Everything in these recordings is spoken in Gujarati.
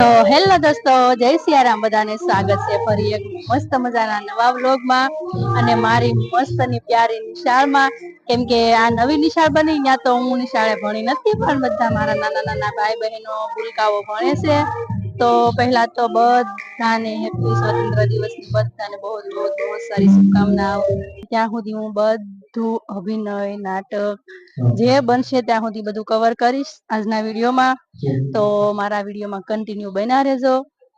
તો હેલો દોસ્તો, જય સિયારામ, બધાને સ્વાગત છે ફરી એક મસ્ત મજાના નવા વ્લોગમાં અને મારી મસ્તની પ્યારી નિશાળમાં. કેમ કે આ નવી નિશાળ બની, ત્યાં તો હું નિશાળે ભણી નથી, પણ બધા મારા નાના નાના ભાઈ બહેનો ભૂલકાઓ ભણે છે. તો પહેલા તો બધાને હેપી સ્વતંત્ર દિવસની બધાને બહુ બહુ બહુ સારી શુભકામનાઓ. ત્યાં સુધી હું બધું અભિનય, નાટક જે બનશે ત્યાં સુધી બધું કવર કરીશ આજના વિડીયોમાં. તો મારા વિડીયોમાં કન્ટિન્યુ બન્યા રહેજો.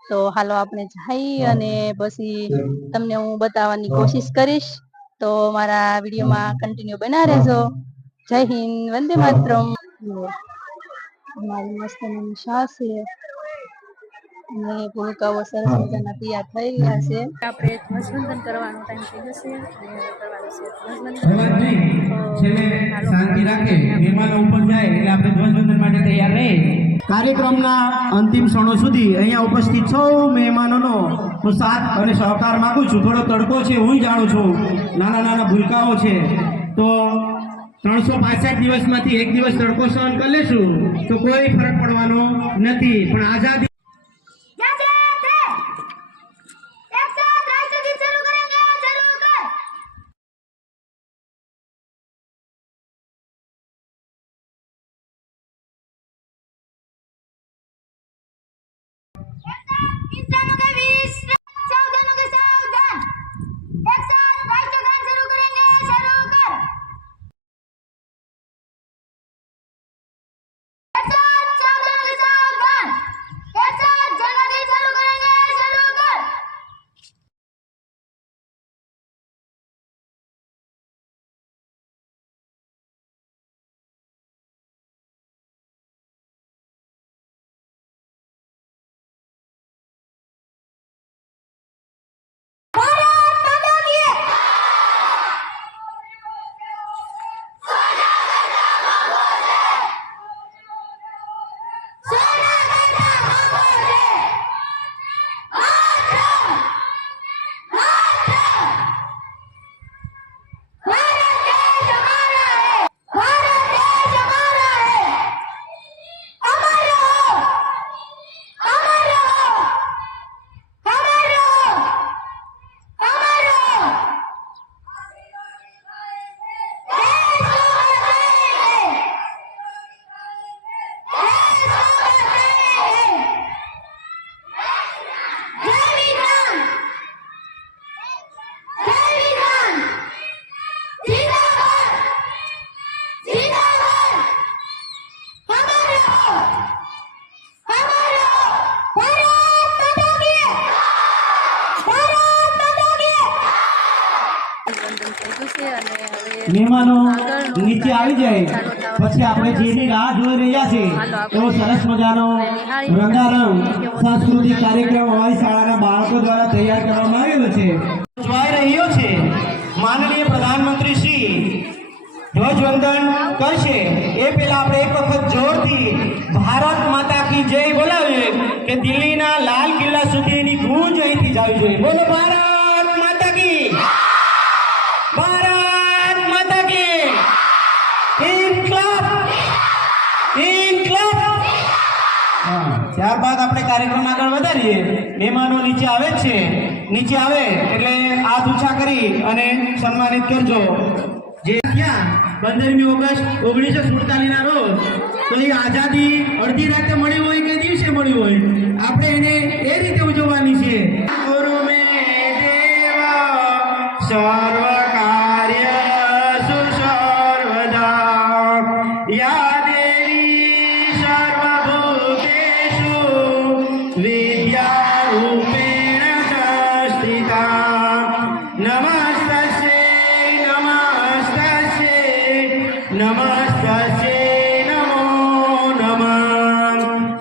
તો હાલો આપણે જઈ અને પછી તમને હું બતાવવાની કોશિશ કરીશ. તો મારા વિડીયોમાં કન્ટિન્યુ બન્યા રહેજો. જય હિન્દ, વંદે માતરમ. મારી મસ્ત નિશાળ છે અને ભૂલકાઓ સરસ મજાના તૈયાર થઈ રહ્યા છે. આપણે ધ્વજવંદન કરવાનો ટાઈમ થઈ જશે અને કરવાનું છે ધ્વજવંદન. શાંતિ રાખે, મહેમાનો ઉપર જાય એટલે આપણે ધ્વજવંદન માટે તૈયાર રહે. કાર્યક્રમના અંતિમ ક્ષણો સુધી અહીંયા ઉપસ્થિત સૌ મહેમાનોનો હું સાથ અને સહકાર માંગુ છું. થોડો તડકો છે, હું જાણું છું, નાના નાના ભૂલકાઓ છે, તો 365 દિવસમાંથી એક દિવસ તડકો સહન કરી લેશું તો કોઈ ફરક પડવાનો નથી. પણ આઝાદી મહેમાનો નીચે આવી જાય પછી આપણે જેની રાહ જોઈ રહ્યા છે એવો સરસ મજાનો રંગારંગ સાંસ્કૃતિક કાર્યક્રમ અમારી શાળાના બાળકો દ્વારા તૈયાર કરવામાં આવેલો છે. જોઈ રહ્યો છે માનનીય પ્રધાનમંત્રી શ્રી ધ્વજવંદન કરશે એ પહેલા આપણે એક વખત જોરથી ભારત માતા કી જય બોલાવીએ કે દિલ્હીના લાલ કિલ્લા સુધીની ગૂંજ અહીંથી જાવી જોઈએ. બોલો ભારત માતા કી, ભારત માતા કી. ત્યારબાદ આપણે કાર્યક્રમ આગળ વધારીએ. મહેમાનો નીચે આવે છે, નીચે આવે એટલે હાથ ઊંચા કરી અને સન્માનિત કરજો. જે 15મી ઓગસ્ટ 1947 ના રોજ તો એ આઝાદી અડધી રાતે મળી હોય કે દિવસે મળી હોય, આપણે એને એ રીતે ઉજવવાની છે. ગુરુ મે દેવ સર્વ કાર્ય સુસર્વદા યા દેવી સર્વભૂતેષુ વિદ્યા રૂપેણ સંસ્થિતા નમસ્તે નમસ્તે નમો નમઃ.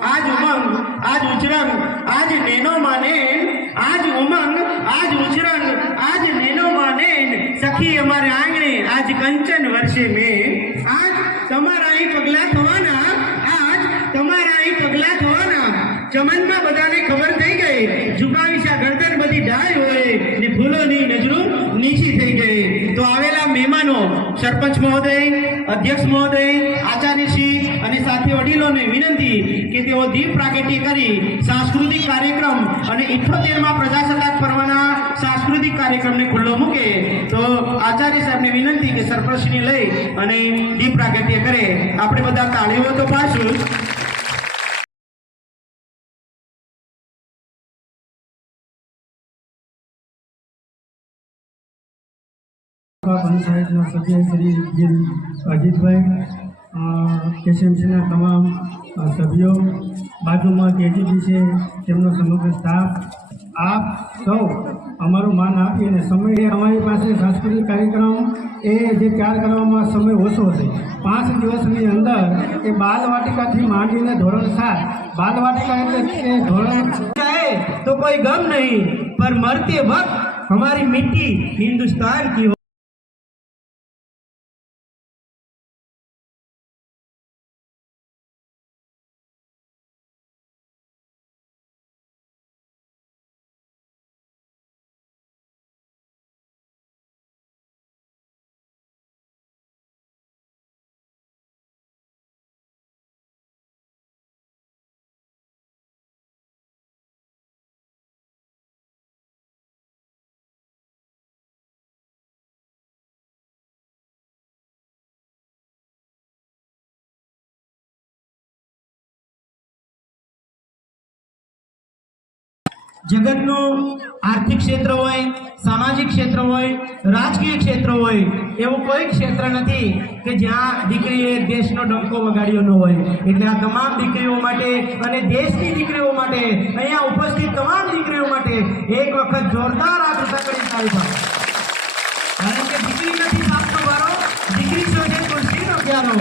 આજ ઉમંગ, આજ ઉચરંગ, આજ નેનો માનેન, આજ ઉમંગ, આજ ઉચરંગ, આજ નેનો માનેન, સખી અમારે આંગણે આજ કંચન વર્ષે મેં. આજ તમારા અહીં પગલા થવાના, આજ તમારા અહીં પગલા થવાના. ચમનમાં બધાને ખબર થઈ ગઈ, ઝુકાવી છે ગરદન બધી ડાય હોય ને ફૂલોની નજરો નીચી થઈ ગઈ. તો આવેલા મહેમાનો સરપંચ મહોદય, અધ્યક્ષ મહોદય, આચાર્યશ્રી અને સાથે વડીલોને વિનંતી કે તેઓ દીપ પ્રાગટ્ય કરી સાંસ્કૃતિક કાર્યક્રમ અને 78મા પ્રજાસત્તાક પર્વના સાંસ્કૃતિક કાર્યક્રમને ખુલ્લો મૂકે. તો આચાર્ય સાહેબને વિનંતી કે સરપંચને લઈ અને દીપ પ્રાગટ્ય કરે. આપણે બધા તાળીઓ તો પાડશું. પંચાયતના સભ્ય શ્રી અજીતભાઈ, કેસીએમસીના તમામ સભ્યો, બાજુમાં કેજીબી છે તેમનો સમગ્ર સ્ટાફ, આપ સૌ અમારું માન આપી અને સમય અમારી પાસે સાંસ્કૃતિક કાર્યક્રમ એ જે તૈયાર કરવામાં સમય ઓછો છે. 5 દિવસની અંદર એ બાલવાટિકાથી માંડીને ધોરણ 7, બાલવાટિકા એટલે કે ધોરણ चाहे तो कोई गम नहीं, पर मरते वक्त हमारी मिट्टी हिंदुस्तान की हो. જગતનું આર્થિક ક્ષેત્ર હોય, સામાજિક ક્ષેત્ર હોય, રાજકીય ક્ષેત્ર હોય, એવું કોઈ ક્ષેત્ર નથી કે જ્યાં દીકરીએ દેશનો ડંકો વગાડ્યો ન હોય. એટલે આ તમામ દીકરીઓ માટે અને દેશની દીકરીઓ માટે, અહીંયા ઉપસ્થિત તમામ દીકરીઓ માટે એક વખત જોરદાર આ કૃતજ્ઞતા. કારણ કે દીકરી નથી